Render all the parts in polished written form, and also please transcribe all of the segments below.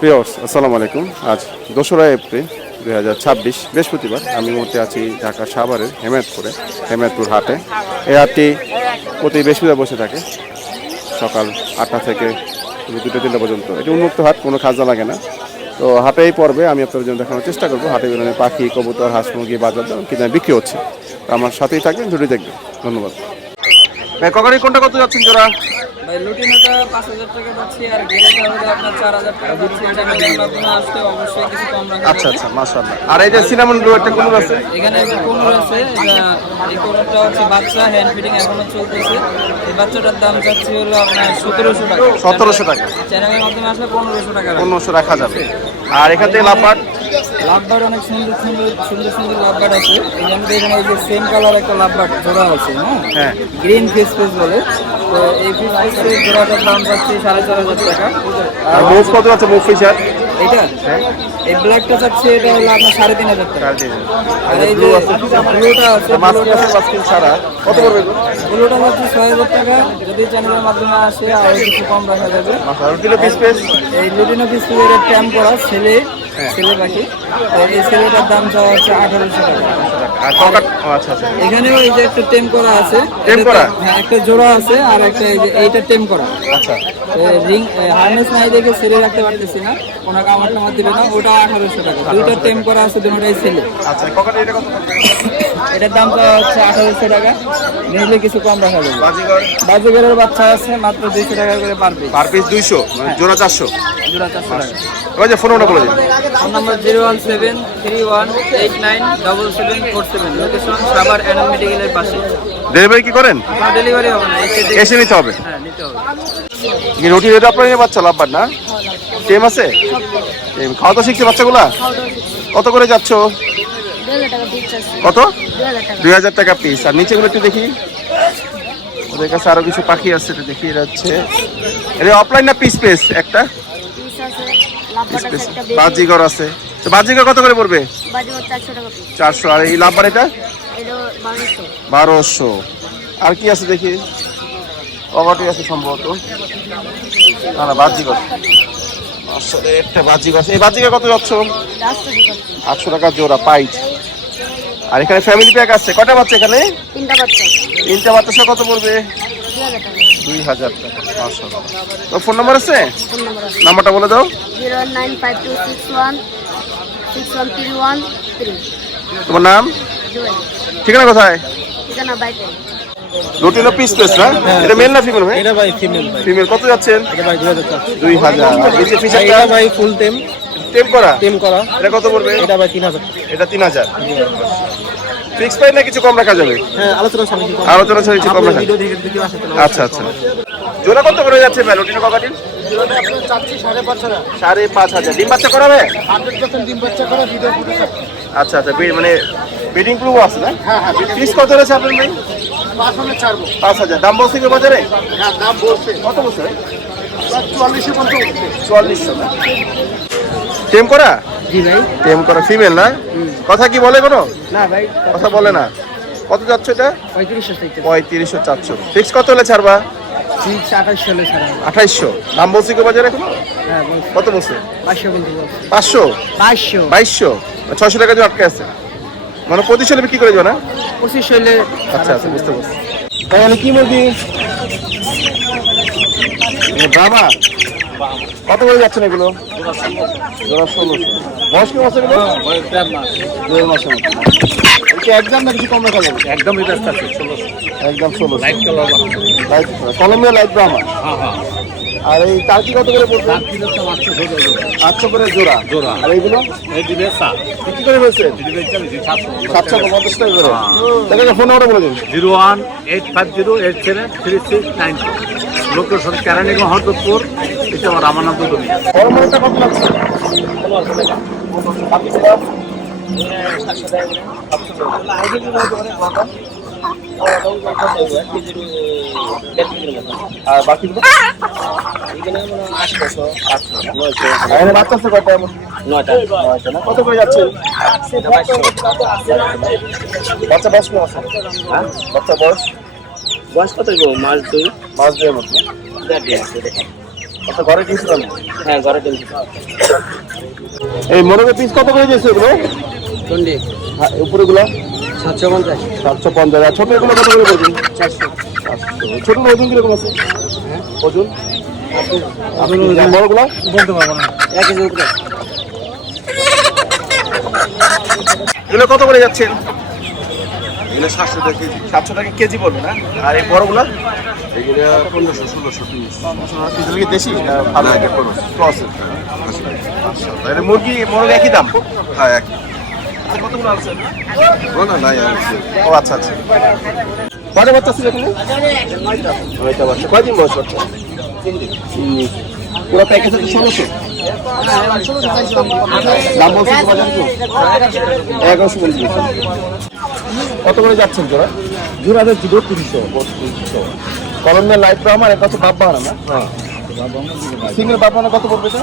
Viewers আসসালামু আলাইকুম। আজ 2রা এপ্রিল 2026 বৃহস্পতিবার। আমি মুহূর্তে আছি ঢাকা সাভারের হেমায়তপুর হাটে। এই হাটটি প্রতি বৃহস্পতিবার বসে থাকে সকাল 8টা থেকে 2টা-3টা পর্যন্ত। এটি উন্মুক্ত হাট, কোনো খাজনা লাগে না। তো হাটে এই পর্বে আমি আপনাদের জন্য দেখানোর চেষ্টা করবো হাটে বিভিন্ন পাখি, কবুতর, হাঁস, মুরগি বাজার কিনে বিক্রি হচ্ছে। তো আমার সাথেই থাকবেন, ভিডিও দেখবেন। ধন্যবাদ। ককারি কোনটা কত যাচ্ছেন জোড়া? ভাই লুটিনোটা 5000 টাকা যাচ্ছে, আর গেরেটা হলো আপনার 4000 টাকা যাচ্ছে। চ্যানেলের মাধ্যমে আসলে অবশ্যই কিছু কম রাখা আচ্ছা আচ্ছা, মাশাআল্লাহ। আর এই যে সিনামন ব্লু একটা কোন আছে? এখানে একটা কোনর আছে, এই কোনরটা হচ্ছে বাচ্চা, হ্যান্ড ফিডিং এখনো চলতেছে। এই বাচ্চাটার দাম যাচ্ছে হলো আপনার 1700 টাকা। 1700 টাকা। চ্যানেলের মাধ্যমে আসলে 1500 টাকা। 1500 রাখা যাবে। আর এখান থেকে লাভবার্ড অনেক সুন্দর লাভবার্ড আছে। এই জন্য এখানে এই যে সেম কালার একটা লাভবার্ড জোড়া আছে, হ্যাঁ, গ্রিন ফিস বলে। তো এই ফিস জোড়াটার দাম যাচ্ছে 4500 টাকা। আর মুভ কত আছে? মুভ ফিশার এটা এই ব্ল্যাকটা যাচ্ছে, এটা হলো আপনার 3500 টাকা। আর এই যে ব্লুটা আছে, ছাড়া কত পড়বে? ব্লুটা যাচ্ছে 6000 টাকা। যদি চ্যানেলের মাধ্যমে আসে আর কিছু কম রাখা যাবে। এই লুটিনো পিস এর ট্যাম্প করা ছেলে পাখি, এই ছেলেটার দাম চাওয়া হচ্ছে 1800 টাকা। এখানেও এই যে একটা টেম করা আছে, হ্যাঁ, একটা জোড়া আছে, আর একটা এই যে এইটা টেম করা। আচ্ছা, রিং হারনেস নাই দেখে ছেলে রাখতে পারতেছি না, কোনো কামার টামার দিবে না। ওটা 1800 টাকা। দুইটা টেম করা আছে, দুটোটাই ছেলে। আচ্ছা, এটার দাম চাওয়া হচ্ছে 1800 টাকা। নিলে কিছু কম রাখা যাবে। বাজিগরের বাচ্চা আছে, মাত্র 200 টাকা করে পার পিস 200, জোড়া 400। জোড়া 400 টাকা। ওই যে ফোন বলে দিন। Phone number 01731897747। Location Savar Enam মেডিকেলের পাশে। ডেলিভারি কি করেন? ডেলিভারি হবে না, এসে নিতে হবে। হ্যাঁ, নিতে হবে। কি রুটি রেট আপনার নিয়ে বাচ্চা লাভবার না? টেম আছে? খাওয়া তো শিখছে বাচ্চাগুলা? কত করে যাচ্ছ? কত? 2000 টাকা পিস। আর নিচেগুলো একটু দেখি, ওদের কাছে আরো কিছু পাখি আছে, এটা দেখিয়ে যাচ্ছে। এটা অফলাইন না পিস পিস? একটা বাজিগর আছে। তো বাজিগর কত করে পড়বে? 400। আর এই লাভবার এটা 1200। আর কি আছে দেখি? কবাটি আছে সম্ভবত। না, বাজিগর আসলে একটা বাজিগর আছে। এই বাজিগর কত যাচ্ছ? 800 টাকা জোড়া পাইট। আর এখানে ফ্যামিলি প্যাক আছে। কয়টা বাচ্চা এখানে? 3টা বাচ্চা সহ কত পড়বে? 2000 টাকা। মাশাআল্লাহ। তো ফোন নাম্বার আছে? নাম্বারটা বলে দাও। 09526161313। তোমার নাম? ঠিকানা কোথায়? লুটিনো পিস পিস না? এটা মেল না ফিমেল ভাই? এটা ভাই ফিমেল। ফিমেল কত যাচ্ছেন? এটা ভাই 2000 2000। আর নিচে ফিশারটা? এটা ভাই ফুল টেম করা। এটা কত পড়বে? এটা ভাই 3000। এটা 3000। ফিক্স প্রাইস না কিছু কম রাখা যাবে? হ্যাঁ, আলোচনা সাপেক্ষে কম রাখা। ভিডিও দেখে আসে। আচ্ছা আচ্ছা। জোড়া কত করে যাচ্ছে ভাই লুটিনো ককাটির? জোড়াটা আপনার চাচ্ছি 5500 টাকা। 5500। ডিম বাচ্চা করাবে? 100% ডিম বাচ্চা করা, ভিডিও ফুটে থাকে। আচ্ছা আচ্ছা, মানে ব্রিডিং প্রুফ আছে না? হ্যাঁ হ্যাঁ। পিস কত রয়েছে আপনার ভাই? 5000 ছাড়বো। 5000। দাম বলছে কি বাজারে? হ্যাঁ, দাম বলছে। কত বলছে? 4400 পর্যন্ত উঠছে। 4400 না? টেম করা? জি ভাই। টেম করা ফিমেল না? কথা কি বলে কোনো? না ভাই, কথা বলে না। কত যাচ্ছে এটা? 3500 চাচ্ছ। ফিক্স কত হলে ছাড়বা? 2800 হলে ছাড়া। 2800। দাম বলছি কি বাজারে কোনো? হ্যাঁ, কত বলছে? 500 বলতে বলছে। 500? 2200? 600 টাকা দিয়ে আটকে আছে, মানে 2500 বিক্রি করে যাবে না? 2500 হলে। আচ্ছা আচ্ছা, বুঝতে পারছি। তাহলে কি মুরগি? ব্রাহ্মা কত করে যাচ্ছেন এগুলো? জোড়া 1600। বয়স কি মাস এগুলো? 2 মাসের মতো। একদম না কিছু কম রাখা যাবে? একদম এটা আছে 1600। একদম 1600। Light colour. Colombia light Brahma. হ্যাঁ হ্যাঁ। আর এই টার্কি কত করে পড়বে? 800 করে জোড়া। আর এইগুলো দিবে 7 বিক্রি করে ফেলছে? দিবে 750 টাকা করে। তাহলে ফোন নাম্বারটা বলে দিন। 01850873692। লোকেশন কেরানীগঞ্জ, হরদপুর। এটা আমার রামানন্দ জমি। ফর্মালটা কত লাগছে? আর বাকি বাচ্চা আছে কয়টা? 9টা। কত করে যাচ্ছে? বাচ্চা বয়স কেমন আছে? বাচ্চা বয়স কত? মাস 2 মতো। আচ্ছা ঘরে দিয়েছিলাম। হ্যাঁ ঘরে টেলছি। এই মোরগের পিস কত করে দিয়েছে এগুলো? টন্ডি হ্যাঁ উপরেগুলো 750 750। আর ছোট এগুলো কত করে পড়বে? 400। ছোট ওজন কিরকম আছে? ওজন বড়গুলো বলতে পারবো না, 1 কেজির উপরে। এগুলো কত করে যাচ্ছেন? এগুলো 700 টাকা কেজি। 700 টাকা কেজি পড়বে না? আর এই বড়গুলো এগুলো 1500 1600 পিস। এগুলো কি দেশি না ভালো লাগে? ক্রস। আচ্ছা এর মোরগ একই দাম? হ্যাঁ এক। কতগুলো আছে? না নাই আর কি। ও আচ্ছা আচ্ছা। কয়টা বাচ্চা ছিল এখানে? 9টা বাচ্চা। কয়দিন বয়স বাচ্চা? 3 দিন। পুরো প্যাকেজ হচ্ছে 1600। দাম বলছেন তো বাজার তো? 1100 বলছেন। কত করে যাচ্ছেন জোড়া? জোড়া দেখছি 3200। কলমের লাইট তো আমার এটা হচ্ছে বাপ বাহানা না? হ্যাঁ সিঙ্গেল বাপ বাহানা কত পড়বে এটা?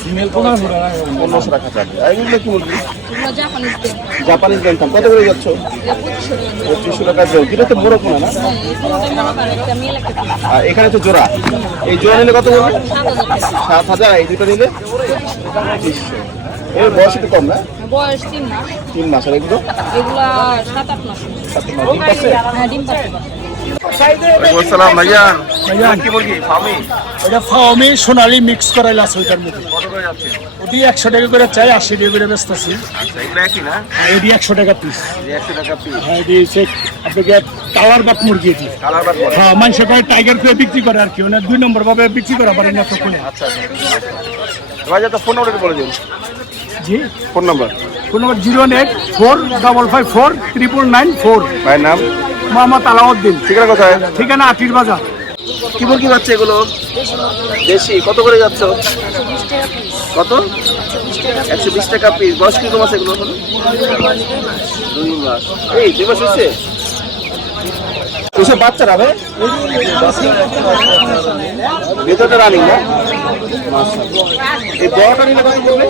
সিমেল 1500 টাকা। 1500 টাকা যাবে। আর এগুলো কি মুরগি? এগুলো জাপানিজ দেন। জাপানিজ ব্যাংকাম কত করে যাচ্ছ? এটা 2500 টাকা। 2500 টাকা জোড়া। এটা তো বড় কোনা না? হ্যাঁ, এই কোনোটাই মনে করেন একটা মেল একটা ফিমেল। আর এখানে তো জোড়া। এই জোড়া নিলে কত পড়বে? 7000 টাকা। 7000। এই দুটো নিলে 2500। এর বয়স একটু কম না? বয়স 3 মাস। 3 মাস। আর এগুলো এগুলা 7-8 মাস। ডিম পাচ্ছে? হ্যাঁ, ডিম পাড়ে। আসসালাম ভাইজান। কি মুরগি? ফার্মি এটা ফাওমি সোনালি মিক্স করাইল আছে ওইটার মধ্যে। কত করে যাচ্ছে? ওটি 100 টাকা করে চাই, 80 টাকা করে বেচতেছি। আচ্ছা এগুলো একই না? এটি 100 টাকা পিস। 100 টাকা পিস। হ্যাঁ এটি হচ্ছে আপনাকে কালার বাট মুরগি এটি। কালার বাদ করে। হ্যাঁ মানুষে করে টাইগার ফে বিক্রি করে আর কি, মানে 2 নম্বর ভাবে বিক্রি করা পারেন না তখন। আচ্ছা ভাইজান তো ফোন নাম্বারটা বলে দিন। G phone number. ফোন নম্বর 01845549994। ভাইয়ের নাম? মোহাম্মদ আলাউদ্দিন। ঠিকানা কোথায়? ঠিকানা আটির বাজার। কি মুরগি যাচ্ছে এগুলো? দেশি। কত করে যাচ্ছ? 120 টাকা পিস। কত? 120 টাকা পিস। বয়স কিরকম আছে এগুলো? 2 মাস। এই 2 মাস হচ্ছে? এসব বাচ্চারা ভাই? ভেতরটা রানিং না? এই বড়টা নিলে কত পড়বে?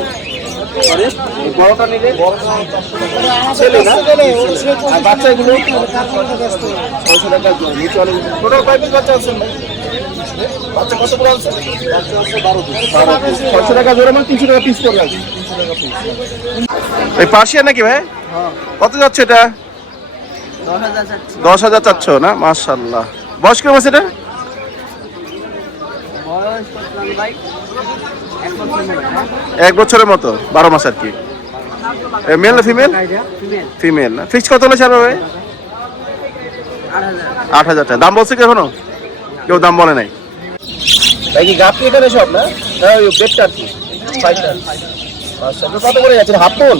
এই বড়টা নিলে ছেলে না? আর বাচ্চা এগুলো 600 টাকা জোড়া। নিচে অনেক টোটাল কয় পিস বাচ্চা আছে ভাই? বাচ্চা কতগুলো আছে? 12 পিস। 600 টাকা জোড়া মানে 300 টাকা পিস পড়বে। এই পার্সিয়ান নাকি ভাই? কত যাচ্ছে এটা? 10000 যাচ্ছে। 10,000 চাচ্ছ না? মাশাআল্লাহ। বয়স কিরকম আছে এটা? বয়স কত ভাই? 1 বছর মতো। 1 বছরের মতো, 12 মাস আর কি। মেল না ফিমেল? ফিমেল ফিমেল না। ফিক্স কত হলে ছাড়বে ভাই? 8000। 8,000 টাকা। দাম বলছে কি এখনো? কেউ দাম বলে নাই। ভাই কি গাপি এখানে সব না? না ওই বেডটা আর কি? ফাইটার। আচ্ছা এটা কত করে যাচ্ছে? Half pole?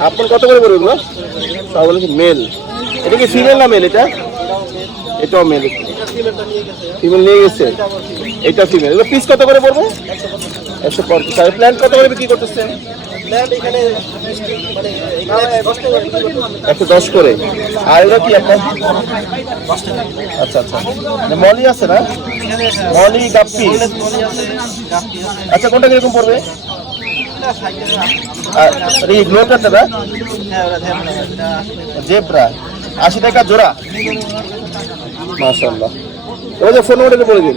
হাফ পোল কত করে পড়বে এগুলো? তাও বলে কি মেল। এটা কি ফিমেল না মেল এটা? এটাও মেল। ফিমেল নিয়ে গেছে। এটা ফিমেল। এগুলো পিস কত করে পড়বে? 150। আর প্ল্যান্ট কত করে বিক্রি করতেছেন? প্ল্যান্ট এখানে 110 করে। আর এগুলো কি আপনার? আচ্ছা আচ্ছা। মলি আছে না? মলি গাপ্পি। আচ্ছা কোনটা কিরকম পড়বে? আর এই গ্লোকারটা না? জেব্রা 80 টাকা জোড়া। মাশাআল্লাহ। ওই যে ফোন নাম্বারটা বলে দিন।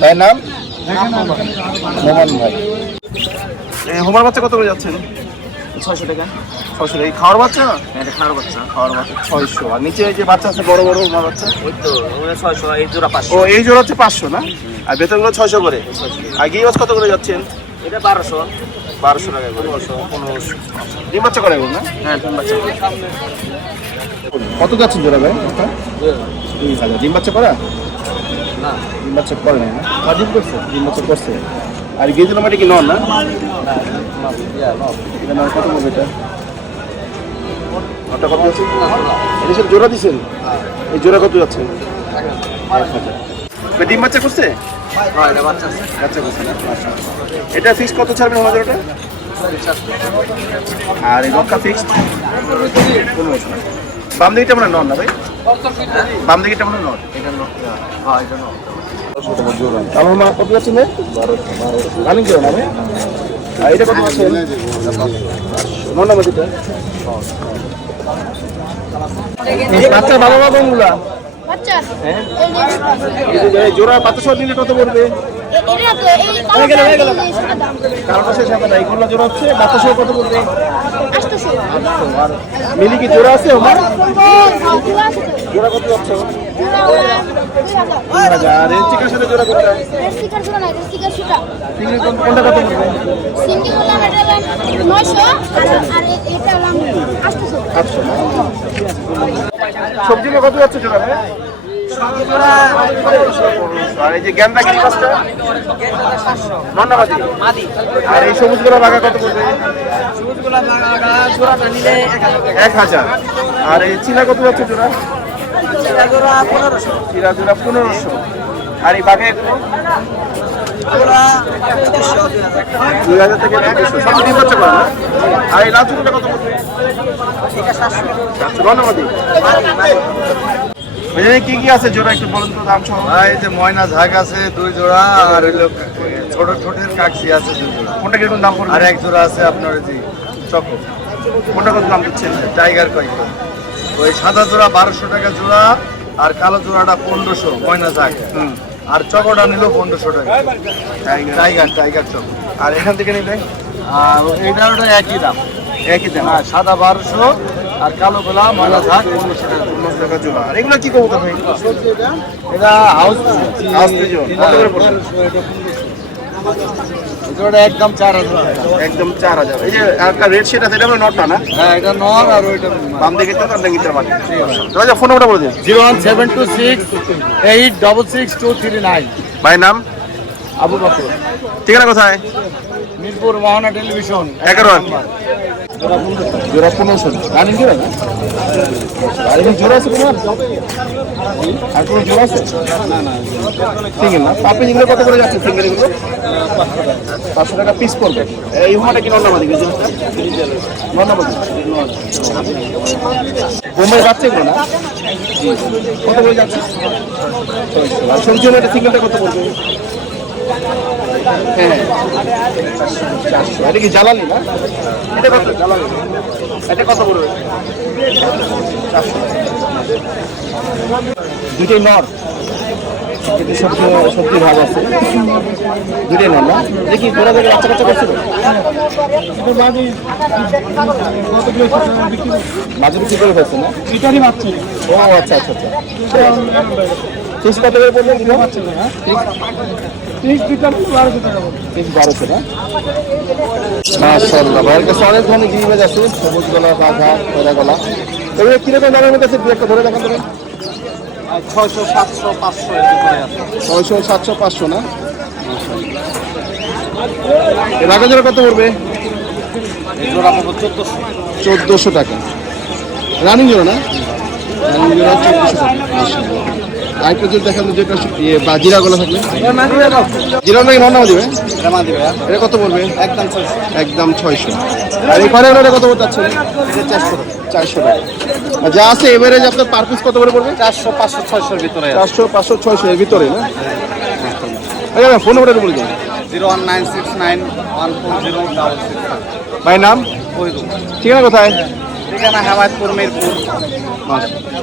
ভাইয়ের নাম? মোমান ভাই। এই হোমার বাচ্চা কত করে যাচ্ছেন? 600 টাকা। 600 টাকা। এই খাওয়ার বাচ্চা? এটা খাওয়ার বাচ্চা। খাওয়ার বাচ্চা 600। আর নিচে যে বাচ্চা আছে বড় বড় হোমার বাচ্চা? ওই তো ওগুলো 600, এই জোড়া 500। ও এই জোড়া হচ্ছে 500 না? আর বেতনগুলো 600 করে। আর গিয়ে কত করে যাচ্ছেন? এটা 1200। 1200 টাকা করে। 1500। ডিম বাচ্চা করে না? হ্যাঁ ডিম বাচ্চা। কত যাচ্ছেন জোড়া ভাই? 2000। ডিম বাচ্চা করা? না ডিম বাচ্চা করে না? ডিম করছে। ডিম বাচ্চা করছে। আর গেজের মাটি কি নন না? এটা নয়। কত পড়বে এটা? ওটা কত আছে? এটা সব জোড়া দিছেন? এই জোড়া কত যাচ্ছে? 1000। ডিম বাচ্চা করছে? হ্যাঁ এটা বাচ্চা আছে। বাচ্চা করছে না? এটা ফিক্স কত ছাড়বেন আমাদের ওটা? আর এই রক্ষা ফিক্স 1500। বাম দিকটা মনে হয় নন না ভাই? বাম দিকটা মনে হয় নন। এটা হ্যাঁ এটা না। আমার মা কত যাচ্ছে না? 1200। রানিং কেউ না ভাই? আর এটা কত আছে? নন নাম্বার দিটা? বাচ্চা বাবা মা কোনগুলা? বাচ্চা হ্যাঁ এই যে এই জোড়া 500 নিলে কত পড়বে? এরা তো এই কালারটা দাম কারোটা শেষ হবে না, এইগুলো জোড়া হচ্ছে 500 কত পড়বে? 800 আর মিলি কি জোড়া আছে ওমা? জোড়া আছে তো জোড়া কত যাচ্ছে? জোড়া 2000 2000। এর চিকার সাথে জোড়া কত? স্টিকার জোড়া না স্টিকার সুতা সিঙ্গেল কোনটা কত পড়বে? সিঙ্গেল হলাম এটা হলাম 900 আর এটা হলাম 800 800। সবজি কত যাচ্ছে জোড়া? আর এই যে গেন্দা কি মাছটা? নন্নাবাদি মাদি। আর এই সবুজগুলো লাগা কত পড়বে? সবুজগুলা জোড়াটা নিলে 1000। আর এই চিলা কত যাচ্ছে জোড়া? জোড়া 1500 চিলা জোড়া 1500। আর এই বাঘে জোড়া 2000 থেকে 2100 সব ডিম বাচ্চা করে না? আর এই লাচুটা কত পড়বে? এটা 700 নন্নাবাদি। কি কি আছে জোড়া একটু বলুন তো দাম সহ? ভাই এই যে ময়না ঝাঁক আছে 2 জোড়া আর হলো ছোট ছোটের কাকসি আছে 2 জোড়া কোনটা কিরকম দাম পড়বে? আর 1 জোড়া আছে আপনার এই যে চকো কোনটা কত দাম দিচ্ছেন? টাইগার কয় ওই সাদা জোড়া 1200 টাকা জোড়া আর কালো জোড়াটা 1500 ময়না ঝাঁক আর চকোটা নিল 1500 টাকা টাইগার টাইগার চকো আর এখান থেকে নিলে আর এইটার ওটা একই দাম একই দাম। হ্যাঁ সাদা 1200 আর কালো গোলা ময়না ঝাঁক 1500 টাকা 1500 টাকা জোড়া। আর এগুলো কি কবুতর ভাই? এটা হাউস হাউস পিজন। কত করে পড়বে? জোড়া একদম 4000 টাকা একদম 4000। এই যে একটা রেড শেড আছে, এটা হলো নটটা না? হ্যাঁ এটা নর আর ওইটা বাম দিকে তো ডান দিকে মাটি। দাদা ফোন নাম্বারটা বলে দিন। 01726 866 239 ভাই নাম? আবু বকর ঠিকানা কোথায়? মিরপুর মহানা টেলিভিশন 11 জোড়া 1500। রানিং জোড়া না? আর এই জোড়া আছে কোনো? আর কোনো জোড়া আছে? না না সিঙ্গেল না। পাপে যেগুলো কত করে যাচ্ছে সিঙ্গেল এগুলো? 500 টাকা পিস পড়বে। এই হুমাটা কি নন্নাবাদি গেছে? নন্নাবাদি। বোম্বাই বাচ্চা এগুলো না? কত করে যাচ্ছে? আর সবজি হলে এটা সিঙ্গেলটা কত পড়বে? হ্যাঁ এটা কি জ্বালানি না? এটা কত জ্বালানি? এটা কত পড়বে? 400। দুটোই নর। কিন্তু সবজি ভালো আছে। দুটোই নর না? দেখি ঘোরা ঘুরে বাচ্চা কাচ্চা করছিল? মাঝে বিক্রি করে ফেলছে না? এটারই বাচ্চা ও আচ্ছা আচ্ছা আচ্ছা। ফিস কত করে পড়বে? বাচ্চা না ঠিক দুটা 1200 টাকা ফিস 1200 না? মাশাআল্লাহ ভাইয়ের কাছে অনেক ধরনের জিনিস আছে, সবুজ গলা, বাঘা, খোলা গলা। এগুলো কিরকম দামের মধ্যে আছে? দু একটা ধরে দেখান দেবেন। 600 700 500 এর ভিতরে আছে 600 700 500 না? এর আগে জোড়া কত পড়বে? এই জোড়া পাবো 1400 1400 টাকা। রানিং জোড়া না? রানিং জোড়া 1400 টাকা। মাশাআল্লাহ। আরেকটা যদি দেখান তো যেটা বা জিরা গলা থাকলে জিরা নাকি নন্না দিবে? এটা কত পড়বে? একদম 600 একদম 600। আর এই পারে কত পড়তে যাচ্ছে? 400 টাকা। আর যা আছে এভারেজ আপনার পার পিস কত করে পড়বে? 400 500 600 এর ভিতরে 400 500 600 এর ভিতরে না? আচ্ছা ফোন নাম্বারটা বলে দিন। 019691406 ভাই নাম? ওই ঠিকানা কোথায়? ঠিকানা হেমায়তপুর মিরপুর মাশাআল্লাহ।